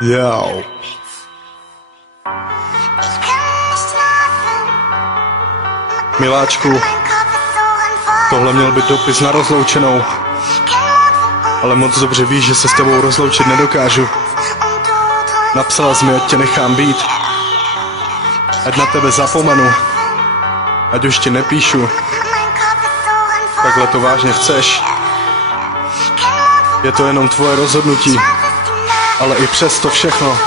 Yo. Miláčku, tohle měl být dopis na rozloučenou, ale moc dobře víš, že se s tebou rozloučit nedokážu. Napsala jsi mi, ať tě nechám být, ať na tebe zapomenu, ať už ti nepíšu. Takhle to vážně chceš? Je to jenom tvoje rozhodnutí, ale i přes to všechno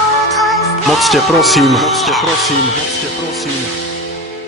moc tě prosím.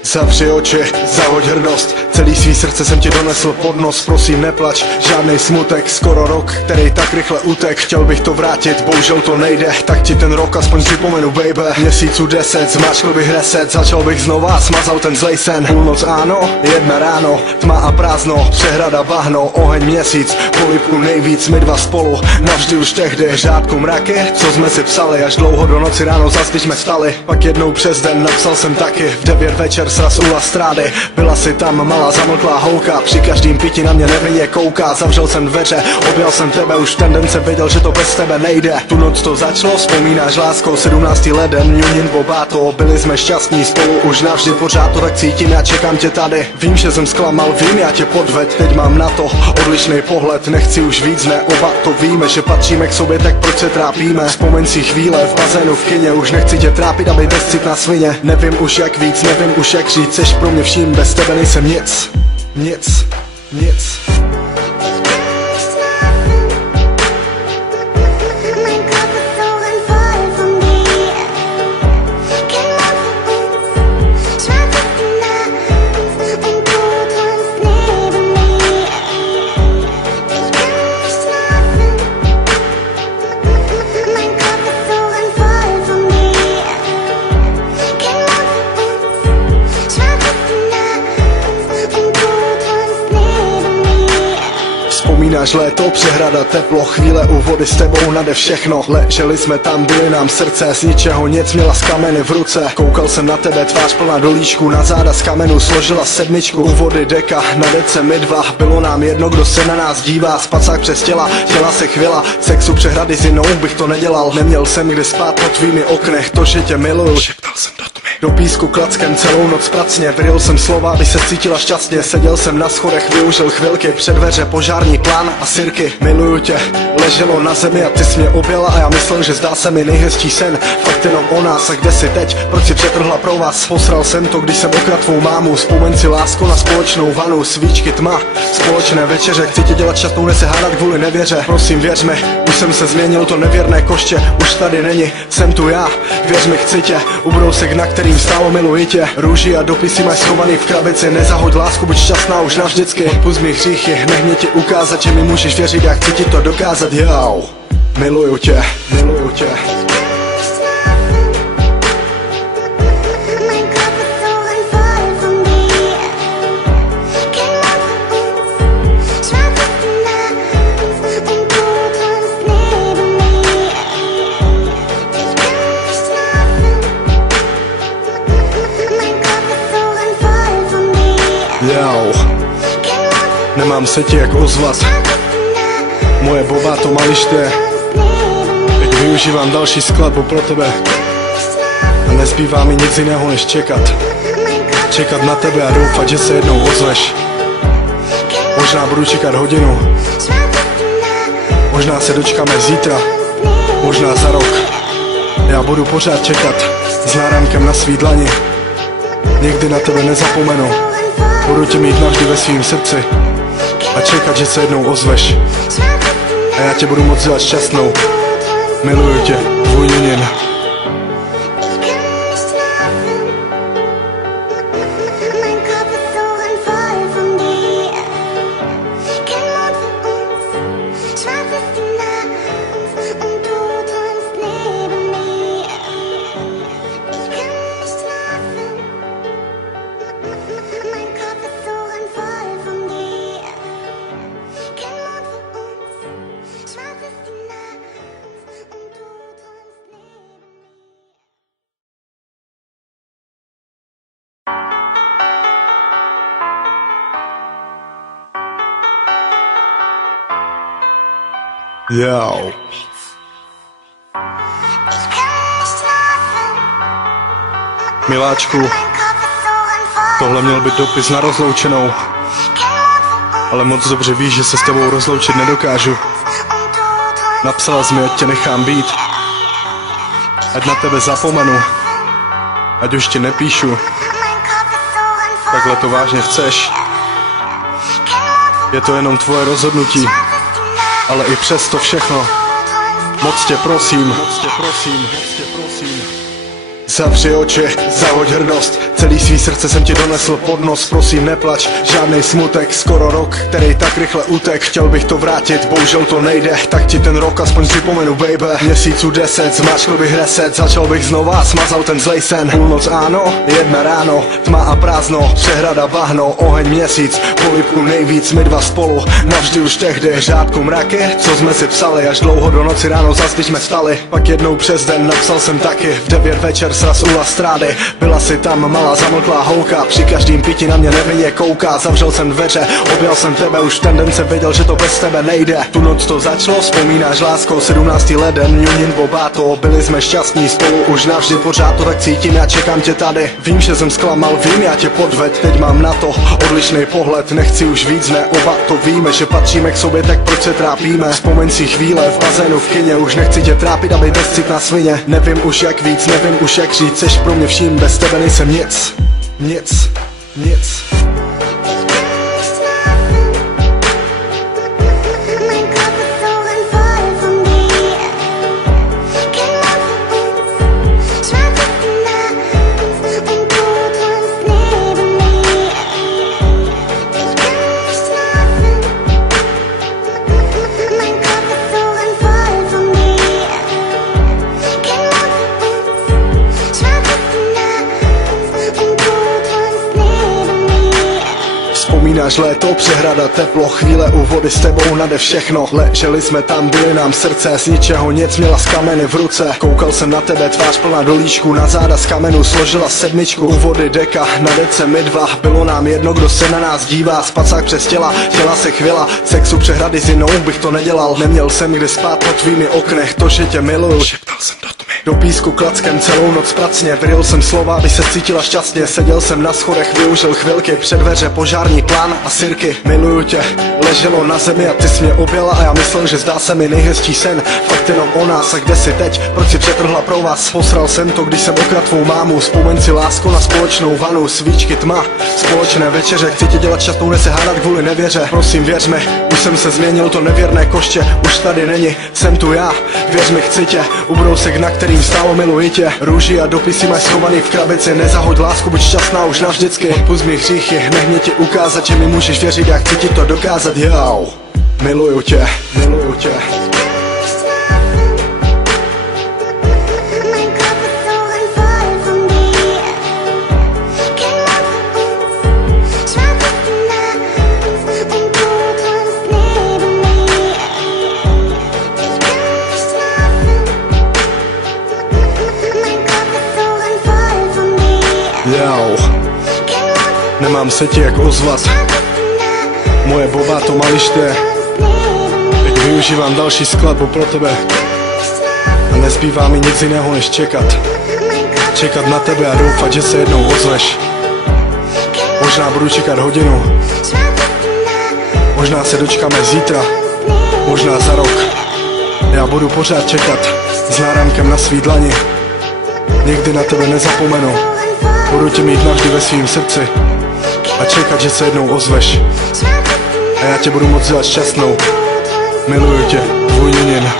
Zavři oči, zahoď hrdost, celý svý srdce jsem ti donesl pod nos. Prosím neplač, žádnej smutek, skoro rok, který tak rychle utek. Chtěl bych to vrátit, bohužel to nejde, tak ti ten rok aspoň připomenu, baby. Měsíců 10, zmáčkl bych reset, začal bych znova, smazal ten zlej sen. Půlnoc áno, 1 ráno, tma a prázdno, přehrada bahno, oheň měsíc, polibku nejvíc, my dva spolu, navždy už tehdy. Řádku mraky, co jsme si psali, až dlouho do noci ráno zas, když jsme vstali. Pak jednou přes den napsal jsem taky, v 9 večer sraz u La Strády. Byla si tam malá zamlklá holka, při každým pití na mě nevinně kouká. Zavřel jsem dveře, objal jsem tebe, už ten den jsem věděl, že to bez tebe nejde. Tu noc to začalo, vzpomínáš lásko, 17. leden, Junin Bobato. Byli jsme šťastní spolu už navždy, pořád to tak cítím, já čekám tě tady. Vím, že jsem zklamal, vím, já tě podved, teď mám na to odlišný pohled. Nechci už víc, ne, oba to víme, že patříme k sobě, tak proč se trápíme. Vzpomeň si chvíle v bazénu v kině, už nechci tě trápit, aby bezcitná svině. Nevím už jak víc, nevím už jak říct, seš pro mě vším, bez tebe nejsem nic. Nic. Vzpomínáš léto, přehrada, teplo, chvíle u vody s tebou nade všechno. Leželi jsme tam, byly nám srdce, z ničeho nic, měla z kameny v ruce. Koukal jsem na tebe, tvář plná dolíčku, na záda z kamenu složila 7. U vody deka, na dece my dva, bylo nám jedno, kdo se na nás dívá. Spacák přes těla se chvěla, sexu přehrady s jinou bych to nedělal. Neměl jsem kde spát pod tvými oknech, to, že tě miluju, šeptal jsem do tmy. Do písku klackem celou noc pracně, vyril jsem slova, aby se cítila šťastně. Seděl jsem na schodech, využil chvilky, před dveře požární plán a sirky. Miluju tě, leželo na zemi a ty jsi mě objela a já myslel, že zdá se mi nejhezčí sen. Fakt jenom o nás, a kde jsi teď, proč si přetrhla pro vás? Posral jsem to, když jsem okradl tvou mámu. Vzpomeň si lásko na společnou vanu, svíčky, tma, společné večeře. Chci tě dělat šťastnou, ne se hádat kvůli nevěře. Prosím věř mi, už jsem se změnil, to nevěrné koště už tady není, jsem tu já, věř mi, chci tě. Ubrousek, na kterým stálo miluji tě. Růži a dopisy máš schovaný v krabici. Nezahoď lásku, buď šťastná už navždycky. Odpusť mi hříchy, nech mě ti ukázat, že mi můžeš věřit, jak chci ti to dokázat. Jau, miluju tě. Jau, nemám se ti jak ozvat, moje Bobato maliště. Teď využívám další skladbu pro tebe a nezbývá mi nic jiného než čekat. Čekat na tebe a doufat, že se jednou ozveš. Možná budu čekat hodinu, možná se dočkáme zítra, možná za rok. Já budu pořád čekat s náramkem na svý dlani. Nikdy na tebe nezapomenu, budu tě mít navždy ve svým srdci a čekat, že se jednou ozveš. A já tě budu moc dělat šťastnou. Miluju tě, tvůj Junin. Yo. Miláčku, tohle měl být dopis na rozloučenou, ale moc dobře víš, že se s tebou rozloučit nedokážu. Napsala jsi mi, ať tě nechám být, ať na tebe zapomenu, ať už ti nepíšu. Takhle to vážně chceš? Je to jenom tvoje rozhodnutí, ale i přes to všechno moc tě prosím. Zavři oči, zahoď hrdost, celý svý srdce jsem ti donesl pod nos. Prosím neplač, žádnej smutek, skoro rok, který tak rychle utek. Chtěl bych to vrátit, bohužel to nejde, tak ti ten rok aspoň připomenu, baby. Měsíců 10, zmáčkl bych reset, začal bych znova, smazal ten zlej sen. Půlnoc áno, 1 ráno, tma a prázdno, přehrada bahno, oheň měsíc, polibku nejvíc, my dva spolu, navždy už tehdy. Řádku mraky, co jsme si psali, až dlouho do noci ráno zas když jsme vstali. Pak jednou přes den napsal jsem taky, v 9 večer sraz u La Strády. Byla si tam malá zamlklá holka, při každým pití na mě nevinně kouká. Zavřel jsem dveře, objal jsem tebe, už ten den jsem věděl, že to bez tebe nejde. Tu noc to začalo, vzpomínáš lásko, 17. leden, Junin Bobato. Byli jsme šťastní spolu už navždy, pořád to tak cítím, já čekám tě tady. Vím, že jsem zklamal, vím, já tě podved, teď mám na to odlišný pohled. Nechci už víc, ne, oba to víme, že patříme k sobě, tak proč se trápíme. Vzpomeň si chvíle v bazénu v kině, už nechci tě trápit, aby bezcitná svině. Nevím už jak víc, nevím už jak říct, seš pro mě vším, bez tebe nejsem nic. Vzpomínáš léto, přehrada, teplo, chvíle u vody s tebou nade všechno. Leželi jsme tam, byly nám srdce, z ničeho nic, měla z kameny v ruce. Koukal jsem na tebe, tvář plná dolíčku, na záda z kamenu složila 7. U vody deka, na dece my dva, bylo nám jedno, kdo se na nás dívá. Spacák přes těla se chvěla, sexu přehrady s jinou bych to nedělal. Neměl jsem kde spát pod tvými oknech, to, že tě miluju, šeptal jsem do tmy. Do písku klackem celou noc pracně, vyril jsem slova, aby se cítila šťastně. Seděl jsem na schodech, využil chvilky, před dveře požární plán a sirky. Miluju tě, leželo na zemi a ty jsi mě objela a já myslel, že zdá se mi nejhezčí sen. Fakt jenom o nás, a kde jsi teď, proč si přetrhla pro vás? Posral jsem to, když jsem okradl tvou mámu. Vzpomeň si lásku na společnou vanu, svíčky, tma, společné večeře. Chci tě dělat šťastnou, ne se hádat kvůli nevěře. Prosím věř mi, už jsem se změnil, to nevěrné koště už tady není, jsem tu já, věř mi, chci tě. Ubrousek, na kterým stálo, miluji tě. Růži a dopisy máš schovaný v krabici, nezahoď lásku, buď šťastná už navždycky. Odpusť mi hříchy, nech mě ti ukázat, že mi můžeš věřit, já chci ti to dokázat, jo. Miluju tě. Jau, nemám se ti jak ozvat, moje Bobato maliště. Teď využívám další skladbu pro tebe a nezbývá mi nic jiného než čekat. Čekat na tebe a doufat, že se jednou ozveš. Možná budu čekat hodinu, možná se dočkáme zítra, možná za rok. Já budu pořád čekat s náramkem na svý dlani. Nikdy na tebe nezapomenu, budu tě mít navždy ve svým srdci a čekat, že se jednou ozveš. A já tě budu moc dělat šťastnou. Miluju tě, tvůj Junin.